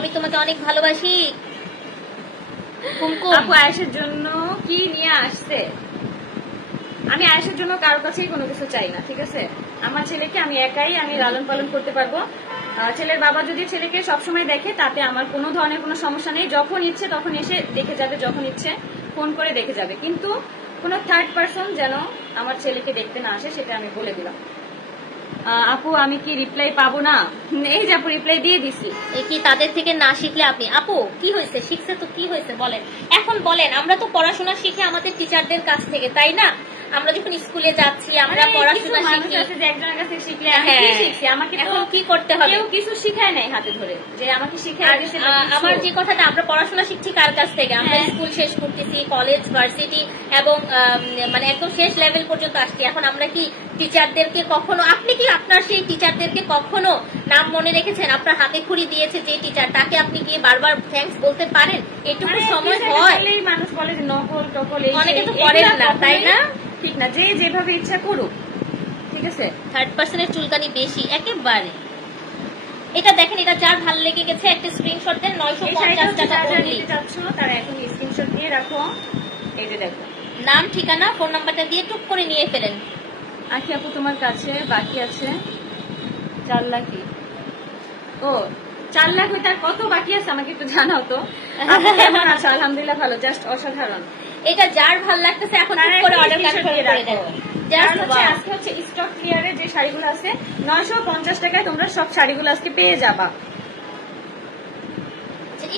আমি তোমাকে অনেক ভালোবাসি। আপু আয়েশের জন্য কি নিয়ে আসছে? আমি আয়েশের জন্য কারোর কাছেই কোনো কিছু চাই না, ঠিক আছে? আমার ছেলেকে আমি একাই লালন পালন করতে পারবো। ছেলের বাবা যদি ছেলেকে সবসময় দেখে তাতে আমার কোনো ধরনের কোনো সমস্যা নেই। যখন ইচ্ছে তখন এসে দেখে যাবে, যখন ইচ্ছে ফোন করে দেখে যাবে, কিন্তু কোনো থার্ড পার্সন যেন আমার ছেলেকে দেখতে না আসে, সেটা আমি বলে দিলাম। আপু আমি কি রিপ্লাই পাবো না? এই যে আপু রিপ্লাই দিয়ে দিছি। কি তাদের থেকে না শিখলে আপনি? আপু কি হয়েছে, শিখছে তো কি হয়েছে বলেন এখন বলেন। আমরা তো পড়াশোনা শিখি আমাদের টিচারদের কাছ থেকে, তাই না? আমরা যখন স্কুলে যাচ্ছি আমরা পড়াশোনা শিখি, একজনের কাছে শিখলে আমি কি শিখছি? আমাকে এখন কি করতে হবে? কেউ কিছু শিখায় নাই হাতে ধরে যে আমাকে শিখায় দিয়েছে। আমার যে কথাটা, আমরা পড়াশোনা শিখছি কার কাছ থেকে? আমরা স্কুল শেষ করতেছি, কলেজ ভার্সিটি এবং মানে একদম শেষ লেভেল পর্যন্ত আসছি। এখন আমরা কি টিচারদেরকে কখনো, আপনি কি আপনার সেই টিচারদেরকে কখনো নাম মনে রেখেছেন? আপনার হাতে খড়ি দিয়েছে যে টিচার, তাকে আপনি গিয়ে বারবার থ্যাঙ্কস বলতে পারেন? এটুকু সময় হয়? মানুষ বলে যে নকল টকল, অনেকে তো করেন না, তাই না? ঠিক না, যে যেভাবে ইচ্ছা করুক, ঠিক আছে? থার্ড পার্সনের চুলকানি বেশি একেবারে। এটা দেখেন, এটা যার ভালো লেগে গেছে একটা স্ক্রিনশট দেন। 950 টাকা অনলি। তারা এখন স্ক্রিনশট দিয়ে রাখো। এই যে দেখো, নাম ঠিকানা ফোন নাম্বারটা দিয়ে টুক করে নিয়ে ফেলেন। আখি আপু তোমার কাছে বাকি আছে 4 লাখ। ও 4 লাখ হইতে আর কত বাকি আছে আমাকে একটু জানাও তো। কেমন আছো? আলহামদুলিল্লাহ ভালো, জাস্ট অসাধারণ। এটা যার ভালো লাগতেছে এখন টুক করে অর্ডার কনফার্ম করে দেন। আজকে হচ্ছে স্টক ক্লিয়ারে যে শাড়িগুলো আছে 950 টাকায় তোমরা সব শাড়িগুলো আজকে পেয়ে যাবা।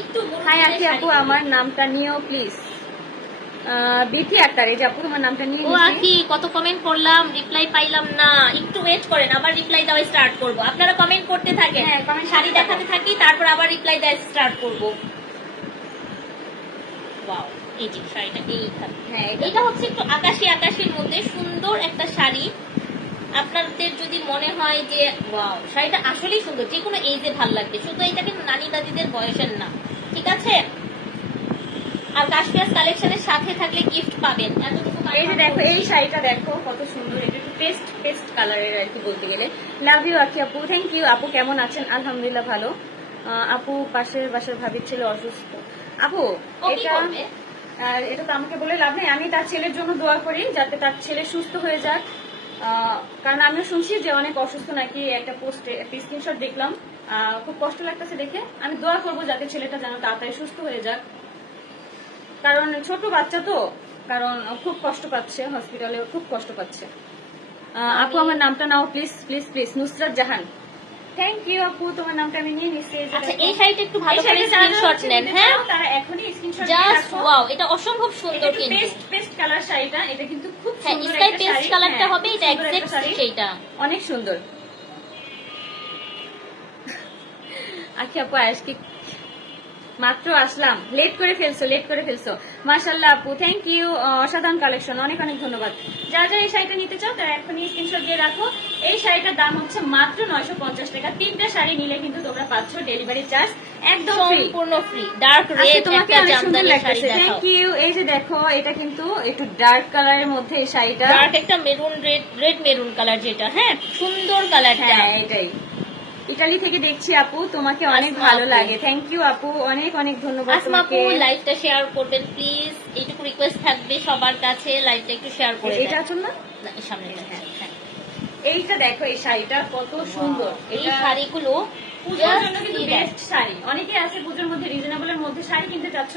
একটু হাই আখি আপু আমার নামটা নিও প্লিজ। বিথি আক্তার, এই যে আপু তোমার নামটা নিয়ে নিয়েছি। ও আখি কত কমেন্ট করলাম, রিপ্লাই পাইলাম না। একটু ওয়েট করেন, আবার রিপ্লাই দেওয়া স্টার্ট করব। আপনারা কমেন্ট করতে থাকেন, শাড়ি দেখাতে থাকি, তারপর আবার রিপ্লাই দেওয়া স্টার্ট করব। ওয়াও, এই যে শাড়িটা এইখানে, হ্যাঁ এটা হচ্ছে একটু আকাশি আকাশির মধ্যে সুন্দর একটা শাড়ি। আপনাদের যদি মনে হয় যে ওয়াও শাড়িটা আসলেই সুন্দর, যে কোনো এজে ভালো লাগবে, শুধু এটা কিন্তু নানি দাদিদের বয়সের না, ঠিক আছে? আর কাশফিয়াস কালেকশনের সাথে থাকলে গিফট পাবেন। এতটুকু। এই যে দেখো, এই শাড়িটা দেখো কত সুন্দর, এটা একটু পেস্ট কালারের আর কি বলতে গেলে। লাভ ইউ আখি আপু, থ্যাংক ইউ। আপু কেমন আছেন? আলহামদুলিল্লাহ ভালো। আপু পাশের বাসার ভাবির ছেলে অসুস্থ। আপু এটা তো আমাকে বলে লাভ নেই, আমি তার ছেলের জন্য দোয়া করি যাতে তার ছেলে সুস্থ হয়ে যাক। কারণ আমিও শুনছি যে অনেক অসুস্থ নাকি, একটা পোস্টে একটা স্ক্রিনশট দেখলাম, খুব কষ্ট লাগতেছে দেখে। আমি দোয়া করবো যাতে ছেলেটা যেন তাড়াতাড়ি সুস্থ হয়ে যাক, কারণ ছোট বাচ্চা তো, কারণ খুব কষ্ট পাচ্ছে, হসপিটালে খুব কষ্ট পাচ্ছে। আপু আমার নামটা নাও please please please. Nusrat Jahan, thank you আপু, তোমার নামটা আমি নিয়ে নিচ্ছি। আচ্ছা এই শাড়িটা একটু ভালো করে স্ক্রিনশট নেন। হ্যাঁ তারা এখনই স্ক্রিনশট জাস্ট ওয়াও, এটা অসম্ভব সুন্দর কিন্তু পেস্ট কালার শাড়িটা, এটা কিন্তু খুব সুন্দর স্কাই পেস্ট কালারটা হবে, এটা এক্সাক্ট সেইটা, অনেক সুন্দর। আচ্ছা আপু আজকে মাত্র আসলাম, লেট করে ফেলছো। মাশাআল্লাহ আপু, থ্যাংক ইউ, অসাধারণ কালেকশন, অনেক অনেক ধন্যবাদ। যারা এই শাড়িটা নিতে চাও তারা এখনই স্ক্রিনশট দিয়ে রাখো। এই শাড়িটার দাম হচ্ছে মাত্র 950 টাকা। 3টা শাড়ি নিলে কিন্তু তোমরা পাচ্ছ ডেলিভারি চার্জ একদম সম্পূর্ণ ফ্রি। ডার্ক রেড একটা জামদানি শাড়ি দেখাও। Thank you. এই যে দেখো, এটা কিন্তু একটু ডার্ক কালারের মধ্যে এই শাড়িটা, ডার্ক একটা মেরুন রেড মেরুন কালার যেটা, হ্যাঁ সুন্দর কালারটা। হ্যাঁ এটাই। ইতালি থেকে দেখছি আপু, তোমাকে অনেক ভালো লাগে। থ্যাংক ইউ আপু, অনেক অনেক ধন্যবাদ তোমাকে। লাইভটা শেয়ার করবেন প্লিজ, এইটুকু রিকোয়েস্ট থাকবে সবার কাছে, লাইভটা একটু শেয়ার করে দেন। এটা আছে না সামনে, এইটা দেখো, এই শাড়িটা কত সুন্দর। এই শাড়িগুলো পূজার জন্য কিন্তু বেস্ট শাড়ি। অনেকে আছে পুজোর মধ্যে রিজনেবলের মধ্যে শাড়ি কিনতে চাচ্ছ,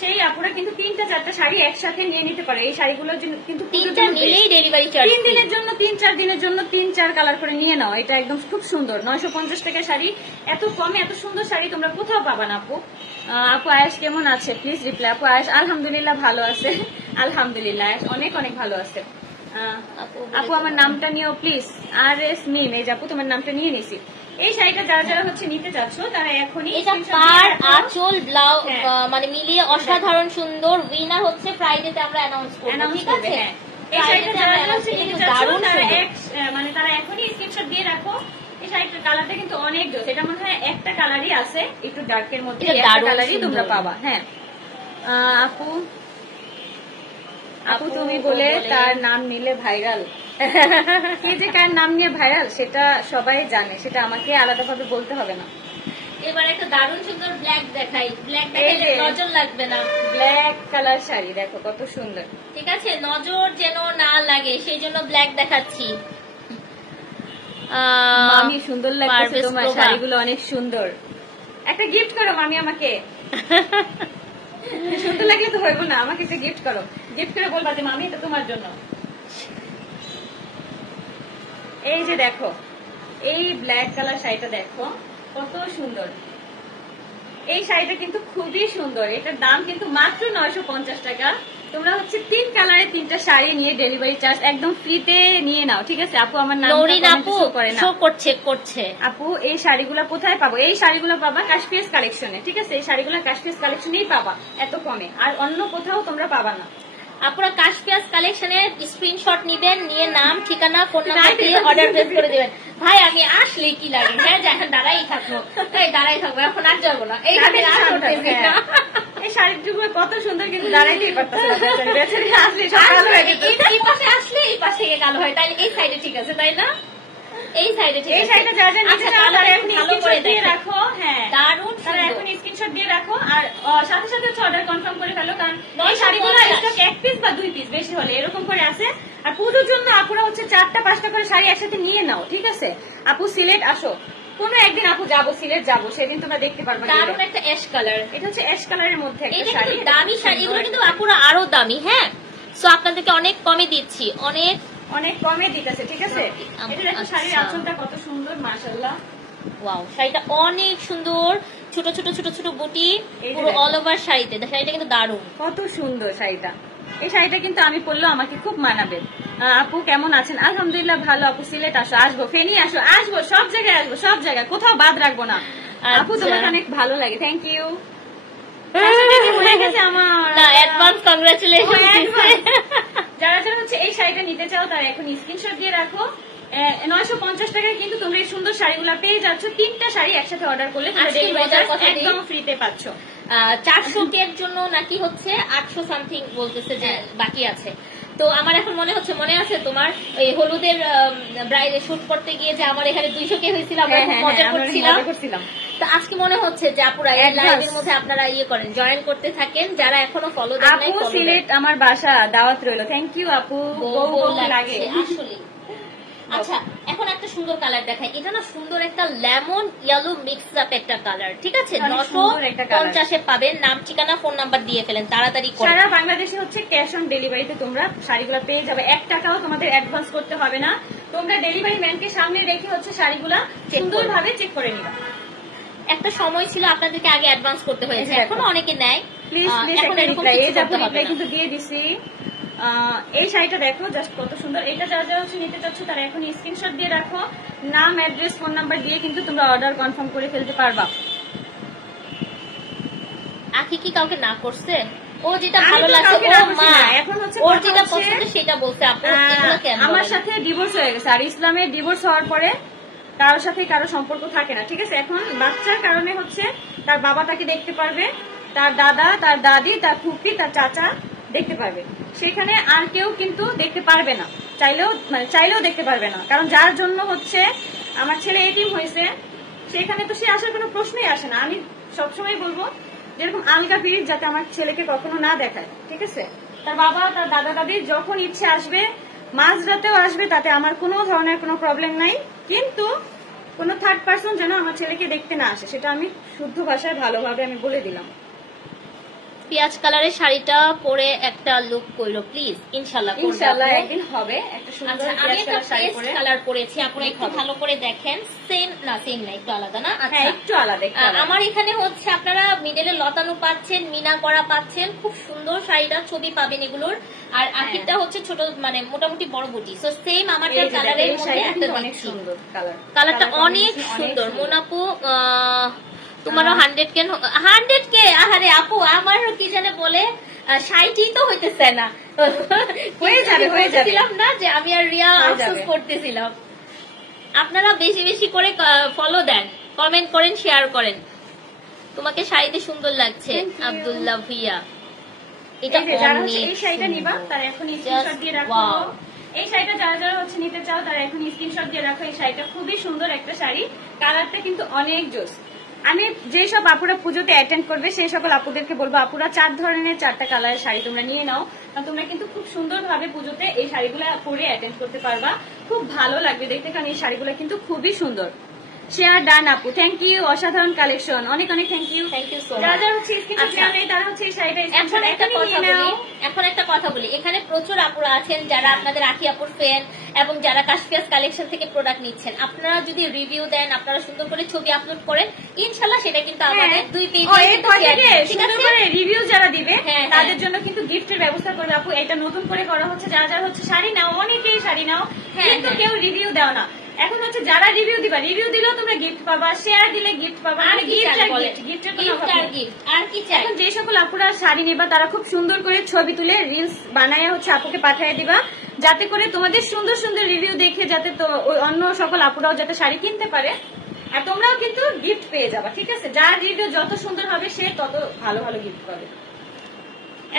সেই আপুরা কিন্তু 3টা 4টা শাড়ি একসাথে নিয়ে নিতে পারে। এই শাড়িগুলো কিন্তু 3টা নিলেই ডেলিভারি চার্জ। 3 দিনের জন্য 3-4 দিনের জন্য 3-4 কালার করে নিয়ে নাও। এটা একদম খুব সুন্দর। 950 টাকা শাড়ি, এত কমে এত সুন্দর শাড়ি তোমরা কোথাও পাবা না আপু। আপু আয়েশ কেমন আছে প্লিজ রিপ্লাই। আপু আয়েশ আলহামদুলিল্লাহ ভালো আছে, আলহামদুলিল্লাহ আয়েশ অনেক অনেক ভালো আছে। আপু আমার নামটা নিও প্লিজ। RS মিম, এই যে আপু তোমার নামটা নিয়ে নিছি। এই শাড়িটা যারা হচ্ছে নিতে চাচ্ছ তারা এখনই, এটা পার আঁচল ব্লাউজ মানে মিলিয়ে অসাধারণ সুন্দর। উইনার হচ্ছে ফ্রাইডেতে আমরা অ্যানাউন্স করব, ঠিক আছে? এই শাড়িটা যারা হচ্ছে নিতে চাচ্ছ তারা এখনই স্ক্রিনশট দিয়ে রাখো। এই শাড়িটার কালারটা কিন্তু অনেক জোস। এটা মনে হয় একটা কালারই আছে, একটু ডার্কের মধ্যে, একটা কালারই তোমরা পাবা। হ্যাঁ আপু তুমি বলে তার নাম নিলে ভাইরাল। কে যে কার নাম নিয়ে ভাইরাল সেটা সবাই জানে, সেটা আমাকে আলাদাভাবে বলতে হবে না। এবার একটা দারুণ সুন্দর ব্ল্যাক দেখাই, ব্ল্যাক দেখাইলে নজর লাগবে না। ব্ল্যাক কালার শাড়ি দেখো কত সুন্দর, ঠিক আছে, নজর যেন না লাগে সেই জন্য ব্ল্যাক দেখাচ্ছি। মামি সুন্দর লাগছে তোমার শাড়িগুলো, অনেক সুন্দর। একটা গিফট করো মামি আমাকে। সুন্দর লাগলে তো হইব না, আমাকে একটা গিফট করো, গিফট করে বলবা যে মামি এটা তোমার জন্য। এই যে দেখো এই ব্ল্যাক কালার শাড়িটা দেখো কত সুন্দর। এই শাড়িটা কিন্তু খুবই সুন্দর, এটার দাম কিন্তু মাত্র 950 টাকা। তোমরা হচ্ছে 3 কালারের 3টা শাড়ি নিয়ে ডেলিভারি চার্জ একদম ফ্রিতে নিয়ে নাও, ঠিক আছে আপু? আমার নাম শো করছে। আপু এই শাড়িগুলো কোথায় পাবো? এই শাড়িগুলো পাবা কাশফিয়াস কালেকশনে, ঠিক আছে? এই শাড়িগুলো কাশফিয়াস কালেকশনেই পাবা এত কমে, আর অন্য কোথাও তোমরা পাবা না। আপনারা কাশফিয়াস কালেকশনের স্ক্রিনশট নিবেন, নিয়ে নাম ঠিকানা ফোন নাম্বার দিয়ে অর্ডার প্লেস করে দিবেন। ভাই আমি আসলে কি লাগে, হ্যাঁ এখন দাঁড়াই থাকবো, এখন আর যাবো না। এই শাড়িগুলো কত সুন্দর, কিন্তু দাঁড়াইতেই পারতেছে না। এই পাশে আসলে এই পাশে থেকে কালো হয়, তাই এই সাইডে ঠিক আছে, তাই না? এই সাইডে ঠিক আছে। এই সাইডে যা যা নিতে চাও তারা এখন স্ক্রিনশট দিয়ে রাখো। হ্যাঁ দারুণ, তারা এখন স্ক্রিনশট দিয়ে রাখো, আর সাথে সাথে হচ্ছে অর্ডার কনফার্ম করে ফেলো, কারণ এই শাড়িগুলো স্টক 1 পিস বা 2 পিস বেশি হলে এরকম করে আছে। আর পুজোর জন্য আপুরা হচ্ছে 4টা 5টা করে শাড়ি একসাথে নিয়ে নাও, ঠিক আছে? আপু সিলেট আসো, কোনো একদিন আপু যাবো, সিলেট যাবো, সেদিন তোমরা দেখতে পারবে। দারুণ একটা অ্যাশ কালার, এটা হচ্ছে অ্যাশ কালারের মধ্যে একটা শাড়ি, দামি শাড়ি। এগুলো কিন্তু আপুরা আরো দামি, হ্যাঁ। সো আপনাদেরকে অনেক কমে দিচ্ছি, অনেক অনেক কমে দিতেছে, ঠিক আছে? এটা দেখো শাড়ির আঁচলটা কত সুন্দর, মাশাআল্লাহ। ওয়াও, শাড়িটা অনেক সুন্দর, ছোট ছোট ছোট ছোট বুটি, পুরো অল ওভার শাড়িতে। শাড়িটা কিন্তু দারুণ, কত সুন্দর শাড়িটা। এই শাড়িটা কিন্তু আমি পরলেও আমাকে খুব মানাবে। আপু কেমন আছেন? আলহামদুলিল্লাহ ভালো। আপু সিলেট আসো, আসবো, ফেনী আসো, আসবো, সব জায়গায় আসবো, সব জায়গায়, কোথাও বাদ রাখবো না। আপু তোমাকে অনেক ভালো লাগে, থ্যাংক ইউ। যারা যারা হচ্ছে এই শাড়িটা নিতে চাও তারা এখন স্ক্রিনশট দিয়ে রাখো। 950 টাকায় কিন্তু তোমরা এই সুন্দর শাড়িগুলো পেয়ে যাচ্ছ। 3টা শাড়ি একসাথে অর্ডার করলে একদম ফ্রিতে পাচ্ছ। 400 কের জন্য নাকি হচ্ছে 800 সামথিং বলতেছে যে বাকি আছে। তো আমার এখন মনে হচ্ছে, মনে আছে তোমার ওই হলুদের ব্রাইডে শুট করতে গিয়ে যে আমার এখানে 200 কে হয়েছিল, আমরা মজা করছিলাম। তো আজকে মনে হচ্ছে যে আপুরা এই লাইভের মধ্যে আপনারা ইয়ে করেন, জয়েন করতে থাকেন, যারা এখনো ফলো দেন নাই। আপু সিলেট আমার বাসা, দাওয়াত রইলো। থ্যাংক ইউ আপু, লাগে আসলে। আচ্ছা এখন একটা সুন্দর কালার দেখাই, এটা না সুন্দর একটা লেমন ইয়েলো মিক্স আপ একটা কালার, ঠিক আছে? 950 পাবেন। নাম ঠিকানা ফোন নাম্বার দিয়ে ফেলেন তাড়াতাড়ি করে। সারা বাংলাদেশে হচ্ছে ক্যাশ অন ডেলিভারিতে তোমরা শাড়িগুলো পেয়ে যাবে, 1 টাকাও তোমাদের অ্যাডভান্স করতে হবে না। তোমরা ডেলিভারি ম্যানকে সামনে রেখে হচ্ছে শাড়িগুলা সুন্দরভাবে চেক করে নিবা। একটা সময় ছিল আপনাদেরকে আগে অ্যাডভান্স করতে হয়েছে, এখনো অনেকে নেয়। প্লিজ এখন রিপ্লাই কিন্তু দিয়ে দিছি। এই শাড়িটা দেখো জাস্ট কত সুন্দর। এটা যারা যারা হচ্ছে নিতে চাচ্ছ তারা এখন স্ক্রিনশট দিয়ে রাখো, নাম অ্যাড্রেস ফোন নাম্বার দিয়ে কিন্তু তোমরা অর্ডার কনফার্ম করে ফেলতে পারবা। আখি কি কাউকে না করছে? ও যেটা ভালো লাগছে এখন হচ্ছে ওর যেটা পছন্দ সেটা বলছে। আপু এগুলো কেন? আমার সাথে ডিভোর্স হয়ে গেছে, আর ইসলামের ডিভোর্স হওয়ার পরে কারোর সাথে কারো সম্পর্ক থাকে না, ঠিক আছে? এখন বাচ্চার কারণে হচ্ছে তার বাবা তাকে দেখতে পারবে, তার দাদা, তার দাদি, তার ফুপি, তার চাচা দেখতে পারবে, সেখানে আর কেউ কিন্তু দেখতে পারবে না, চাইলেও দেখতে পারবে না। কারণ যার জন্য হচ্ছে আমার ছেলে এতিম হয়েছে সেখানে তো সে আসার কোনো প্রশ্নই আসে না। আমি সবসময় বলবো যেরকম আলগা পিরিত যাতে আমার ছেলেকে কখনো না দেখায়, ঠিক আছে? তার বাবা, তার দাদা দাদি যখন ইচ্ছে আসবে, মাঝরাতেও আসবে, তাতে আমার কোনো ধরনের কোনো প্রবলেম নাই। কিন্তু কোনো থার্ড পার্সন যেন আমার ছেলেকে দেখতে না আসে, সেটা আমি শুদ্ধ ভাষায় ভালোভাবে আমি বলে দিলাম। পেঁয়াজ কালারের শাড়িটা পরে একটা লুক কইরো প্লিজ, ইনশাআল্লাহ একদিন হবে একটা সুন্দর পেঁয়াজ কালার শাড়ি পরে। কালার পরেছি, আপনারা একটু ভালো করে দেখেন। সেম না একটু আলাদা না? আচ্ছা একটু আলাদা। আমার এখানে হচ্ছে আপনারা মিডলে লতানো পাচ্ছেন, মিনা করা পাচ্ছেন, খুব সুন্দর শাড়িটা, ছবি পাবেন এগুলোর। আর আখিরটা হচ্ছে ছোট, মানে মোটামুটি বড় বুটি। সো সেম আমারটা কালারের মধ্যে একটা অনেক সুন্দর কালারটা অনেক সুন্দর। মোনাপু তোমারও 100K। আহারে আপু আমারও কি জানে বলে 60ই তো হইতেছে না, হয়ে যাবে না যে আমি আর রিয়া আফসোস করতেছিলাম। আপনারা বেশি বেশি করে ফলো দেন, কমেন্ট করেন, শেয়ার করেন। তোমাকে শাড়িতে সুন্দর লাগছে আব্দুল্লাহ ভুইয়া। এটা এই শাড়িটা নিবা তারা এখন স্ক্রিনশট দিয়ে রাখো। এই শাড়িটা যারা যারা হচ্ছে নিতে চাও তারা এখন স্ক্রিনশট দিয়ে রাখো। এই শাড়িটা খুবই সুন্দর একটা শাড়ি, কালারটা কিন্তু অনেক জোস। আমি যেই সব আপুরা পুজোতে অ্যাটেন্ড করবে সেই সকল আপুদেরকে বলবো আপুরা 4 ধরনের 4টা কালারের শাড়ি তোমরা নিয়ে নাও, কারণ তোমরা কিন্তু খুব সুন্দরভাবে পুজোতে এই শাড়িগুলো পরে অ্যাটেন্ড করতে পারবা, খুব ভালো লাগবে দেখতে, কারণ এই শাড়িগুলো কিন্তু খুবই সুন্দর। শেয়ার ডান আপু, থ্যাংক ইউ, অসাধারণ কালেকশন, অনেক অনেক থ্যাংক ইউ। যারা হচ্ছে স্ক্রিনশট নেয় তারা হচ্ছে এই শাড়িটা এখন একটা কথা বলি, এখানে প্রচুর আপুরা আছেন যারা আপনাদের আখি আপুর ফ্যান এবং যারা কাশফিয়াস কালেকশন থেকে প্রোডাক্ট নিচ্ছেন। আপনারা যদি রিভিউ দেন, আপনারা সুন্দর করে ছবি আপলোড করেন, ইনশাআল্লাহ সেটা কিন্তু আমাদের 2 পেজে সুন্দর করে রিভিউ যারা দিবে তাদের জন্য কিন্তু গিফটের ব্যবস্থা করবে আপু। এটা নতুন করে করা হচ্ছে, যারা হচ্ছে শাড়ি নাও, অনেকেই শাড়ি নাও কিন্তু কেউ রিভিউ দাও না। এখন হচ্ছে যারা রিভিউ দিবা, রিভিউ দিলেও তোমরা গিফট পাবা, শেয়ার দিলে গিফট পাবা, আর কি চাই। এখন যে সকল আপুরা শাড়ি নিবা তারা খুব সুন্দর করে ছবি তুলে রিলস বানায় হচ্ছে আপুকে পাঠিয়ে দিবা, যাতে করে তোমাদের সুন্দর সুন্দর রিভিউ দেখে যাতে অন্য সকল আপুরাও যাতে শাড়ি কিনতে পারে, আর তোমরাও কিন্তু গিফট পেয়ে যাবা। ঠিক আছে, যার রিভিউ যত সুন্দর হবে সে তত ভালো ভালো গিফট পাবে।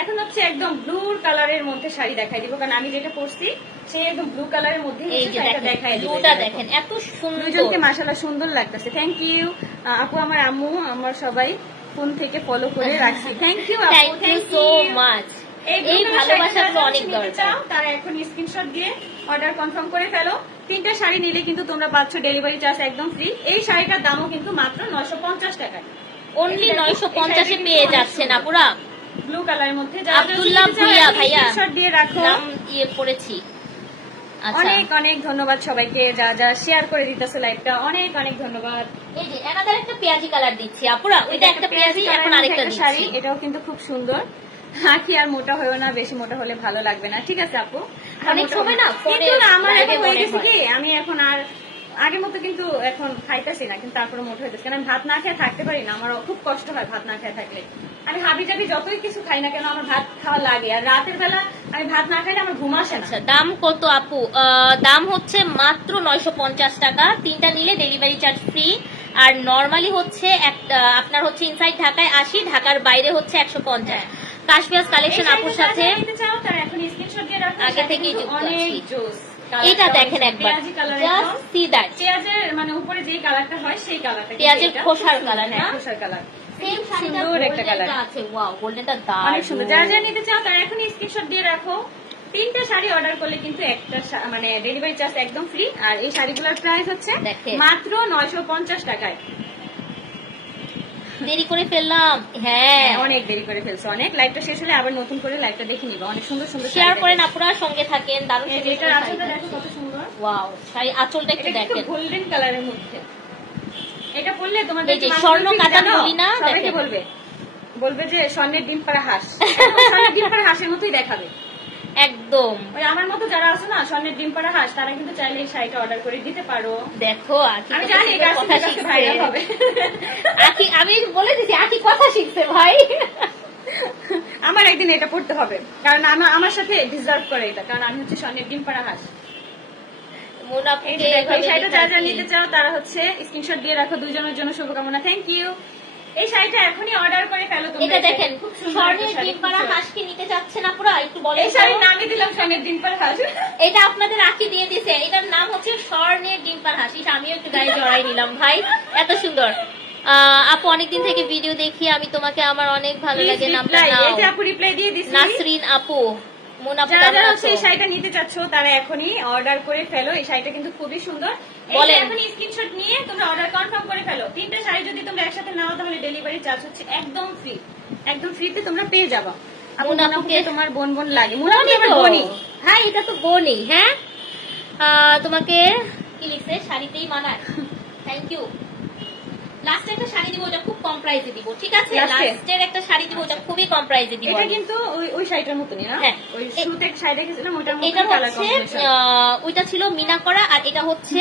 এখন হচ্ছে একদম ব্লু কালারের মধ্যে শাড়ি দেখাই দিব, কারণ আমি যেটা পরছি সে একদম ব্লু কালারের মধ্যে দেখাই দিব। দেখেন এত সুন্দর, দুজনকে মাশাআল্লাহ সুন্দর লাগতেছে। থ্যাংক ইউ আপু, আমার আম্মু আমার সবাই ফোন থেকে ফলো করে রাখছি। থ্যাংক ইউ আপু, থ্যাংক ইউ সো মাচ। এই ভালোবাসাগুলো অনেক দরকার। তারা এখন স্ক্রিনশট দিয়ে অর্ডার কনফার্ম করে ফেলো। 3টা শাড়ি নিলে কিন্তু তোমরা পাচ্ছ ডেলিভারি চার্জ একদম ফ্রি। এই শাড়িটার দামও কিন্তু মাত্র 950 টাকায়, অনলি 950 এ পেয়ে যাচ্ছেন আপুরা। ব্লু কালারের মধ্যে আব্দুল্লাহ ভুইয়া ভাইয়া স্ক্রিনশট দিয়ে রাখো, নাম পড়েছি। অনেক অনেক ধন্যবাদ সবাইকে যা যা শেয়ার করে দিতেছে লাইভটা, অনেক অনেক ধন্যবাদ। এই যে এনাদের একটা পেঁয়াজি কালার দিচ্ছি আপুরা, ওইটা একটা পেঁয়াজি, এখন আরেকটা শাড়ি, এটাও কিন্তু খুব সুন্দর। আখি আর মোটা হয়েও না, বেশি মোটা হলে ভালো লাগবে না। ঠিক আছে আপু, অনেক সময় না আমার এখন হয়ে গেছে কি, আমি এখন আর আগের মতো কিন্তু এখন খাইতেছি না, কিন্তু তারপরে মোটা হইতেছে, কারণ আমি ভাত না খেয়ে থাকতে পারি না, আমার খুব কষ্ট হয় ভাত না খেয়ে থাকলে। আমি হাবি জাবি যতই কিছু খাই না কেন আমার ভাত খাওয়া লাগে, আর রাতের বেলা আমি ভাত না খাইলে আমার ঘুম আসে না। দাম কত আপু? দাম হচ্ছে মাত্র 950 টাকা, 3টা নিলে ডেলিভারি চার্জ ফ্রি। আর নরমালি হচ্ছে আপনার হচ্ছে ইনসাইড ঢাকায় 80, ঢাকার বাইরে হচ্ছে 150। কাশফিয়াস কালেকশন আপুর সাথে আগে থেকেই যুক্ত আছি। এটা দেখেন একবার, জাস্ট সি দ্যাট, পেঁয়াজের মানে উপরে যে কালারটা হয় সেই কালারটা, পেঁয়াজের খোসার কালার, হ্যাঁ খোসার কালার, সেম সুন্দর একটা কালার আছে। ওয়াও, গোল্ডেনটা অনেক সুন্দর। যারা যারা নিতে চাও তারা এখন স্ক্রিনশট দিয়ে রাখো। 3টা শাড়ি অর্ডার করলে কিন্তু একটা মানে ডেলিভারি চার্জ একদম ফ্রি, আর এই শাড়িগুলোর প্রাইস হচ্ছে মাত্র 950 টাকায়। দেরি করে ফেললাম, হ্যাঁ অনেক দেরি করে ফেলছো, অনেক। লাইভটা শেষ হলে আবার নতুন করে লাইভটা দেখে নিবা, অনেক সুন্দর সুন্দর শেয়ার করেন আপনারা, সঙ্গে থাকেন। দারুণ এটার আঁচলটা দেখো কত সুন্দর। ওয়াও, শাড়ি আঁচলটা একটু দেখেন, গোল্ডেন কালারের মধ্যে। এটা পরলে তোমাদের এই যে স্বর্ণ কাটা বলি না, সবাইকে বলবে যে স্বর্ণের ডিম পাড়া হাঁস, স্বর্ণের ডিম পাড়া হাঁসের মতোই দেখাবে একদম। ওই আমার মতো যারা আছে না স্বর্ণের ডিম পাড়া হাঁস, তারা কিন্তু চাইলে এই শাড়িটা অর্ডার করে দিতে পারো। দেখো আমি জানি কথা শিখতে ভাইরাল হবে। আমি বলে দিচ্ছি আখি কথা শিখছে ভাই, আমার একদিন এটা পড়তে হবে, কারণ আমার সাথে ডিজার্ভ করে এটা, কারণ আমি হচ্ছে স্বর্ণের ডিম পাড়া হাঁস। এই শাড়িটা যারা যারা নিতে চাও তারা হচ্ছে স্ক্রিনশট দিয়ে রাখো। দুজনের জন্য শুভকামনা, থ্যাংক ইউ। এই শাড়িটা এখনই অর্ডার করে ফেলো তোমরা। এটা দেখেন, স্বর্ণের ডিম পাড়া হাঁস কি নিতে চাচ্ছে না পুরো? একটু বলেন। এই শাড়ির নামই দিলাম স্বর্ণের ডিম পাড়া হাঁস। এটা আপনাদের আখি দিয়ে দিছে, এটার নাম হচ্ছে স্বর্ণের ডিম পাড়া হাঁস। আমিও একটু গায়ে জড়াই নিলাম ভাই, এত সুন্দর। আপু অনেকদিন থেকে ভিডিও দেখি আমি, তোমাকে আমার অনেক ভালো লাগে। নাসরিন আপু, যারা এই শাড়িটা নিতে চাচ্ছ তারা এখনই অর্ডার করে ফেলো। এই শাড়িটা কিন্তু খুবই সুন্দর। এখন স্ক্রিনশট নিয়ে তোমরা অর্ডার কনফার্ম করে ফেলো। 3টা শাড়ি যদি তোমরা একসাথে নাও তাহলে ডেলিভারি চার্জ হচ্ছে একদম ফ্রি, একদম ফ্রিতে তোমরা পেয়ে যাবা। তোমার বোন বোন লাগে, হ্যাঁ এটা তো বোনই। হ্যাঁ তোমাকে কি লিখছে, শাড়িতেই মানায়। Thank you. লাস্টে একটা শাড়ি দিব, ওটা খুব কম প্রাইসে দিব, ঠিক আছে? লাস্টের একটা শাড়ি দিব, ওটা খুবই কম প্রাইসে দিব। এটা কিন্তু ওই শাড়িটার মতনই না? হ্যাঁ, ওই শুরুতে একটা শাড়ি দেখেছিলাম ওটার মতো কালার কম্বিনেশন। ওইটা ছিল মিনা করা, আর এটা হচ্ছে